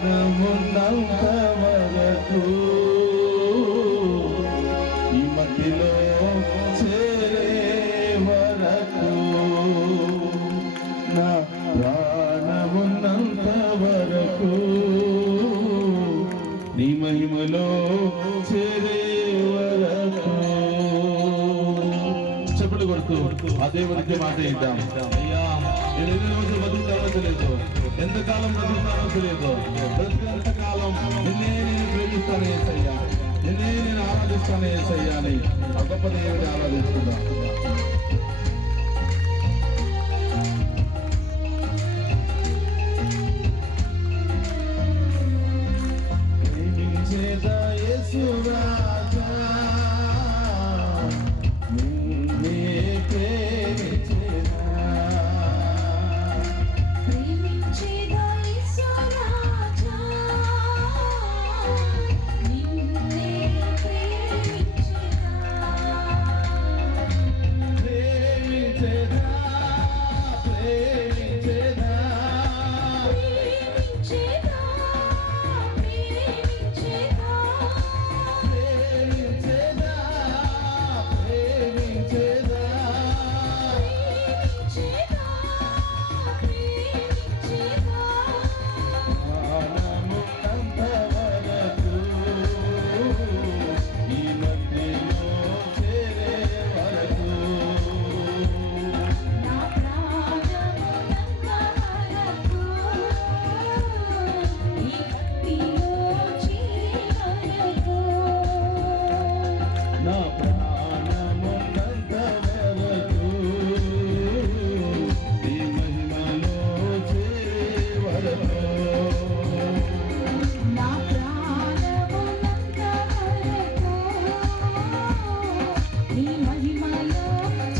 ప్రాణమున్నంత వరకు ఈ మట్టిలో చేరే వరకు నా ప్రాణమున్నంత వరకు నీ మహిమలో చేరే వరకు. చెప్పులు కొడుతూ ఆ దేవునికి మాట ఇద్దాం. అయ్యా నేను ఎన్ని రోజులు బతుకుతానో తెలియదు, ఎంతకాలం బతుకుతానో తెలియదు, బ్రతికేంతకాలం నిన్నే నేను ప్రేమిస్తాను యేసయ్యా, నిన్నే నేను ఆరాధిస్తాను యేసయ్యా అని ఆ గొప్ప దేవుడిని ఆరాధిస్తున్నాను. ప్రేమించేదా యేసు రాజా నిన్నే ప్రేమించేదా, ప్రేమించేదా యేసు రాజా నిన్నే ప్రేమించేదా, ప్రేమించేదా ప్రేమించేదా ప్రేమించేదా ప్రేమించేదా ప్రేమించేదా ప్రేమించేదా ప్రేమించేదా ప్రేమించేదా ప్రాణమున్నంత వరకు ఈ మట్టిలో చేరే వరకు నా ప్రాణమున్నంత వరకు ఈ మట్టిలో చేరే వరకు నా ప్రాణమున్నంత వరకు ఈ మహిమలో చేరే వరకు నా ప్రాణమున్నంత వరకు నీ మహిమలో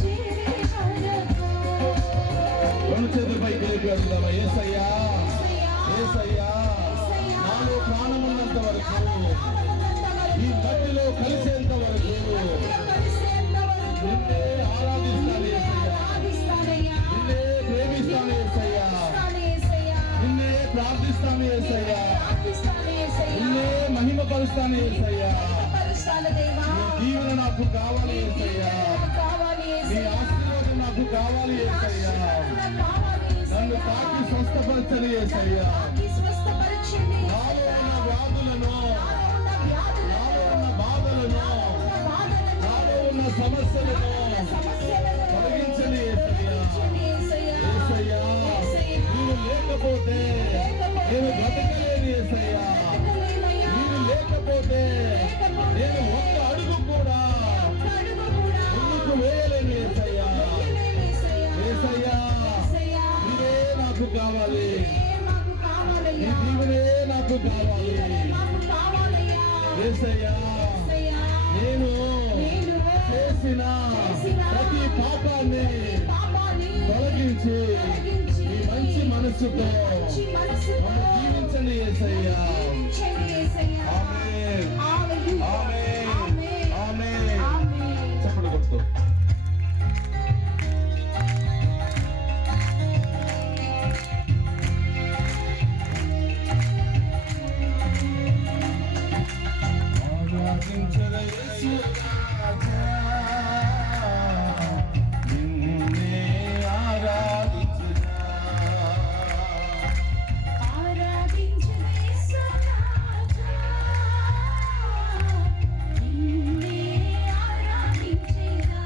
చేరే వరకు రెండు చేతులపై కలిపి వెళ్దామా. యేసయ్యా యేసయ్యా నాలో ప్రాణమున్నంత వరకు ఈ మట్టిలో కలిసేంత వరకు నిన్నే ఆరాధిస్తాను యేసయ్యా, నిన్నే ప్రేమిస్తాను యేసయ్యా, నిన్నే ప్రార్థిస్తాను యేసయ్యా, నిన్నే మహిమపరుస్తాను యేసయ్యా. నీ దీవెన నాకు కావాలి యేసయ్యా, నీ ఆశీర్వాదం నాకు కావాలి యేసయ్యా, నన్ను తాకి స్వస్థపరచని యేసయ్యా. నాలో ఉన్న వ్యాధులను, నాలో ఉన్న బాధలను, నాలో ఉన్న సమస్యలను తొలగించని యేసయ్యా. యేసయ్యా నీవు లేకపోతే నేను బ్రతకలేను యేసయ్యా, నీవు లేకపోతే నేను ఒక్క అడుగు కూడా ముందుకు వేయలేను యేసయ్యా. యేసయ్యా నీవే నాకు కావాలి, నీ దీవెనే నాకు కావాలి యేసయ్యా. నేను చేసిన ప్రతి పాపాన్ని తొలగించి నీ మంచి మనస్సుతో నన్ను దీవించండి యేసయ్యా. ఆమేన్ ఆమేన్ ఆమేన్. చప్పట్లు కొడుతూ ఆరాధించరా యేసు రాజా, నిన్నే ఆరాధించరా, నిన్నే ఆరాధించేదా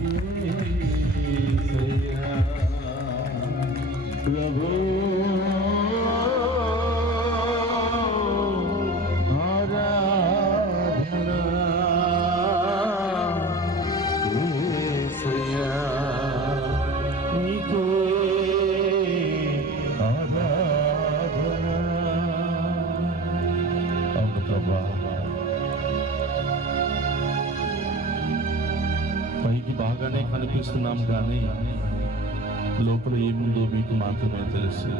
యేసయ్యా ప్రభు ఆరాధన యేసయ్యా నీకే ఆరాధన. అవును ప్రభా, పైకి బాగానే కనిపిస్తున్నాం కానీ లోపల ఏముందో మీకు మాత్రమే తెలుసు.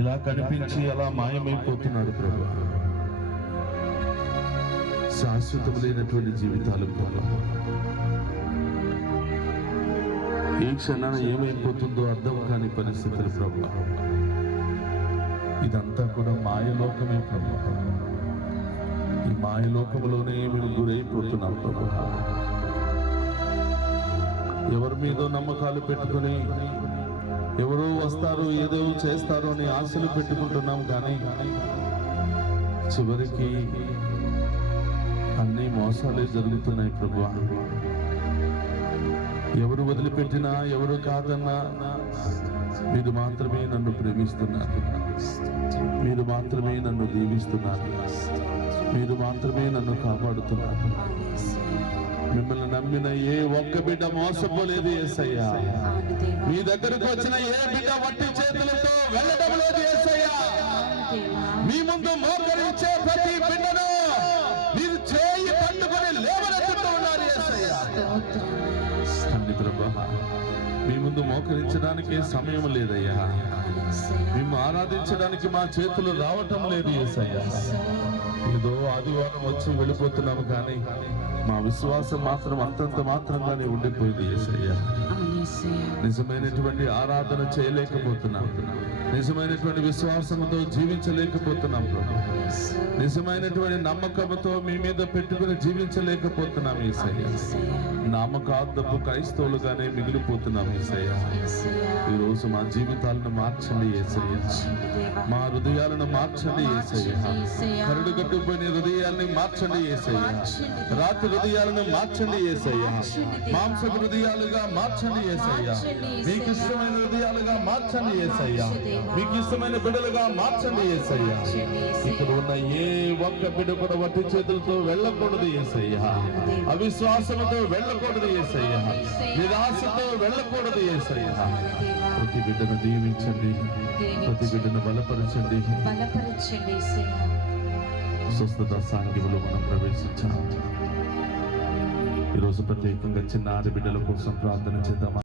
ఇలా కనిపించి అలా మాయమైపోతున్నాడు ప్రభు. శాశ్వతములైనటువంటి జీవితాలు ప్రభు. ఏ క్షణాన ఏమైపోతుందో అర్థం కాని పరిస్థితులు ప్రభు. ఇదంతా కూడా మాయలోకమే ప్రభు. ఈ మాయలోకంలోనే మేము గురైపోతున్నాం ప్రభు. ఎవరి మీదో నమ్మకాలు పెట్టుకుని ఎవరో వస్తారు ఏదో చేస్తారు అని ఆశలు పెట్టుకుంటున్నాం కానీ చివరికి అన్ని మోసాలే జరుగుతున్నాయి ప్రభు. ఎవరు వదిలిపెట్టినా ఎవరు కాదన్నా మీరు మాత్రమే నన్ను ప్రేమిస్తున్నారు, మీరు మాత్రమే నన్ను దీవిస్తున్నారు, మీరు మాత్రమే నన్ను కాపాడుతున్నారు. మిమ్మల్ని నమ్మిన ఏ ఒక్క బిడ్డ మోసపోలేదు యేసయ్యా. మీ దగ్గరకు వచ్చిన ఏ బిడ్డ వట్టి చేతులతో వెళ్ళడం లేదు యేసయ్యా. మీ ముందు మోకరించే ప్రతి బిడ్డను మీరు చేయి పట్టుకొని లేవనెత్తుతూ ఉన్నారు యేసయ్యా. తండ్రి ప్రభా, మీ ముందు మోకరించడానికి సమయం లేదయ్యా. మేము ఆరాధించడానికి మా చేతులు రావటం లేదు యేసయ్యా. ఏదో ఆదివారం వచ్చి వెళ్ళిపోతున్నాము కానీ మా విశ్వాసం మాత్రం అంతంత మాత్రంగానే ఉండిపోయింది యేసయ్యా. నిజమైనటువంటి ఆరాధన చేయలేకపోతున్నాం, నిజమైనటువంటి విశ్వాసంతో జీవించలేకపోతున్నాం ప్రభు. నిజమైనటువంటి నమ్మకంతో మీ మీద పెట్టుకుని జీవించలేకపోతున్నాం యేసయ్యా. నామకార్థపు క్రైస్తవులుగానే మిగిలిపోతున్నాం యేసయ్యా. ఈరోజు మా జీవితాలను మార్చండి యేసయ్యా. మా హృదయాలను మార్చండి యేసయ్యా. కరుడు కట్టుకుపోయిన హృదయాన్ని మార్చండి యేసయ్యా. రాత్రి హృదయాలను మార్చండి యేసయ్యా. మాంసపు హృదయాలుగా మార్చండి యేసయ్యా. మీకు ఇష్టమైన హృదయాలుగా మార్చండి యేసయ్యా. మీకు ఇష్టమైన బిడ్డలుగా మార్చండి యేసయ్యా. ఇక్కడ ఉన్న ఏ ఒక్క బిడ్డ కూడా వట్టి చేతులతో వెళ్ళకూడదు యేసయ్యా. అవిశ్వాసంతో వెళ్ళకూడదు యేసయ్యా. నిరాశతో వెళ్ళకూడదు యేసయ్యా. ప్రతి బిడ్డను దీవించండి, ప్రతి బిడ్డను బలపరచండి. స్వస్థత సాంఘికలో మనం ప్రవేశించాం. ఈరోజు ప్రత్యేకంగా చిన్నారి బిడ్డల కోసం ప్రార్థన చేద్దాం.